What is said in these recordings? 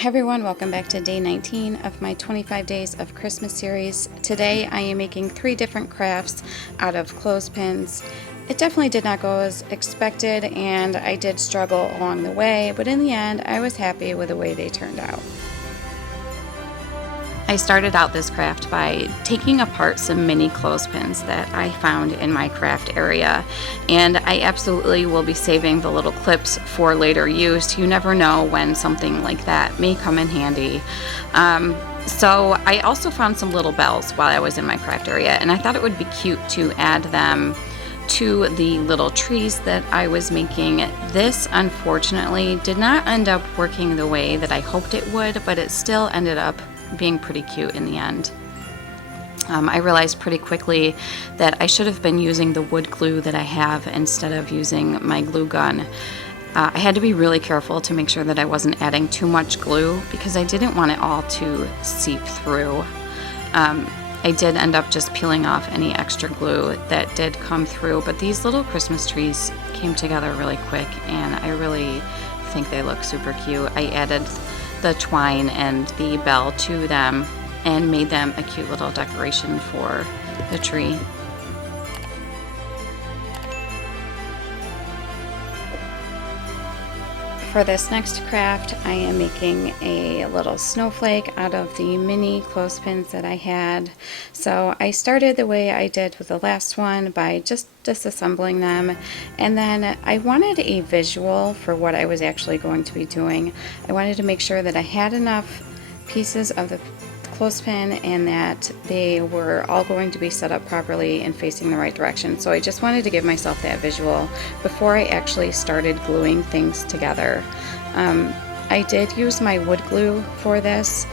Hi everyone, welcome back to day 19 of my 25 days of Christmas series. Today I am making 3 different crafts out of clothespins. It definitely did not go as expected and I did struggle along the way, but in the end I was happy with the way they turned out. I started out this craft by taking apart some mini clothespins that I found in my craft area, and I absolutely will be saving the little clips for later use. You never know when something like that may come in handy. So I also found some little bells while I was in my craft area, and I thought it would be cute to add them to the little trees that I was making. This unfortunately did not end up working the way that I hoped it would, but it still ended up being pretty cute in the end. I realized pretty quickly that I should have been using the wood glue that I have instead of using my glue gun. I had to be really careful to make sure that I wasn't adding too much glue because I didn't want it all to seep through. I did end up just peeling off any extra glue that did come through, but these little Christmas trees came together really quick and I really think they look super cute. I added the twine and the bell to them and made them a cute little decoration for the tree. For this next craft, I am making a little snowflake out of the mini clothespins that I had. So I started the way I did with the last one by just disassembling them, and then I wanted a visual for what I was actually going to be doing. I wanted to make sure that I had enough pieces of the clothespin and that they were all going to be set up properly and facing the right direction. So I just wanted to give myself that visual before I actually started gluing things together. I did use my wood glue for this,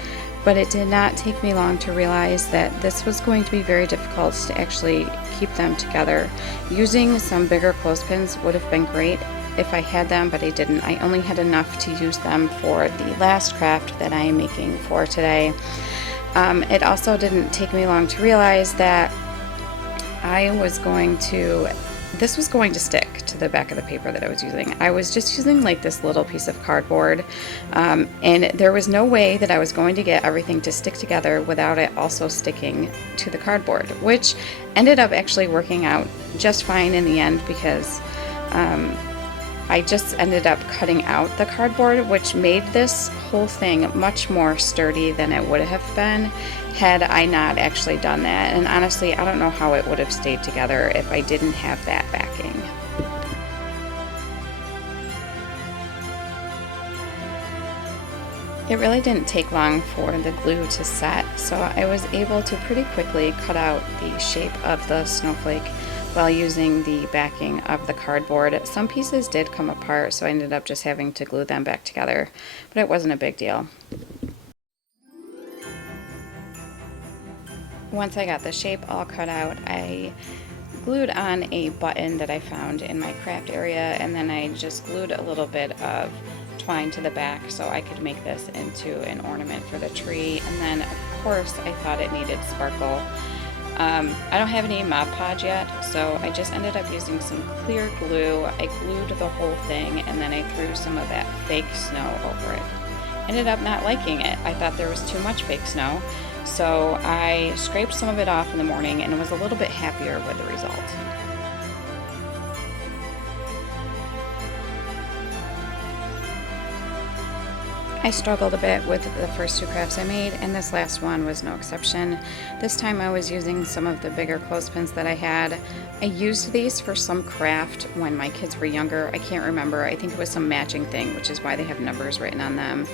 but it did not take me long to realize that this was going to be very difficult to actually keep them together. Using some bigger clothespins would have been great if I had them, but I didn't. I only had enough to use them for the last craft that I am making for today. It also didn't take me long to realize that this was going to stick to the back of the paper that I was using. I was just using like this little piece of cardboard, and there was no way that I was going to get everything to stick together without it also sticking to the cardboard, which ended up actually working out just fine in the end because I just ended up cutting out the cardboard, which made this whole thing much more sturdy than it would have been had I not actually done that. And honestly, I don't know how it would have stayed together if I didn't have that backing. It really didn't take long for the glue to set, so I was able to pretty quickly cut out the shape of the snowflake while using the backing of the cardboard. Some pieces did come apart, so I ended up just having to glue them back together, but it wasn't a big deal. Once I got the shape all cut out, I glued on a button that I found in my craft area, and then I just glued a little bit of twine to the back so I could make this into an ornament for the tree. And then of course I thought it needed sparkle. I don't have any Mod Podge yet, so I just ended up using some clear glue. I glued the whole thing and then I threw some of that fake snow over it. Ended up not liking it. I thought there was too much fake snow, so I scraped some of it off in the morning and was a little bit happier with the result. I struggled a bit with the first 2 crafts I made, and this last one was no exception. This time I was using some of the bigger clothespins that I had. I used these for some craft when my kids were younger. I can't remember. I think it was some matching thing, which is why they have numbers written on them.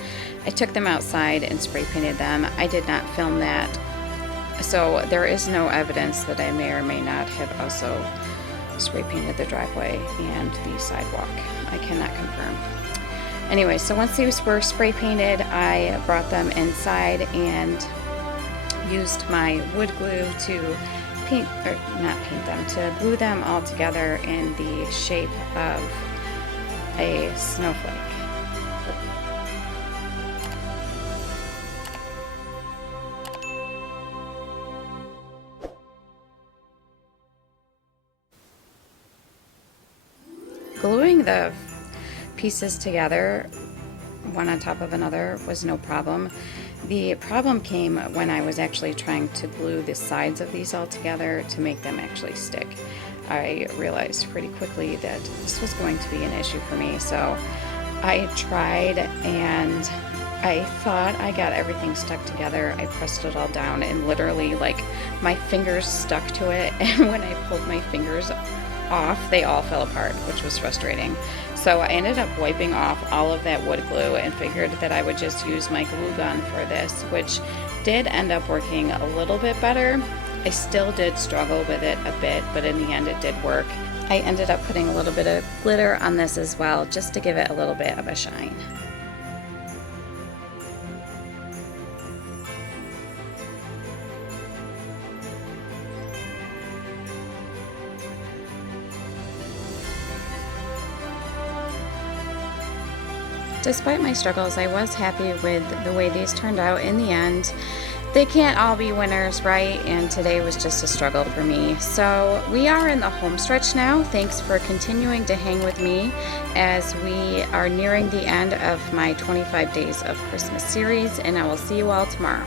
I took them outside and spray painted them. I did not film that, so there is no evidence that I may or may not have also spray painted the driveway and the sidewalk. I cannot confirm. Anyway, so once these were spray painted, I brought them inside and used my wood glue to to glue them all together in the shape of a snowflake. Gluing the pieces together one on top of another was no problem. The problem came when I was actually trying to glue the sides of these all together to make them actually stick. I realized pretty quickly that this was going to be an issue for me, so I tried and I thought I got everything stuck together. I pressed it all down and literally like my fingers stuck to it, and when I pulled my fingers off, they all fell apart, which was frustrating. So I ended up wiping off all of that wood glue and figured that I would just use my glue gun for this, which did end up working a little bit better. I still did struggle with it a bit, but in the end it did work. I ended up putting a little bit of glitter on this as well, just to give it a little bit of a shine. Despite my struggles, I was happy with the way these turned out in the end. They can't all be winners, right? And today was just a struggle for me. So we are in the home stretch now. Thanks for continuing to hang with me as we are nearing the end of my 25 Days of Christmas series, and I will see you all tomorrow.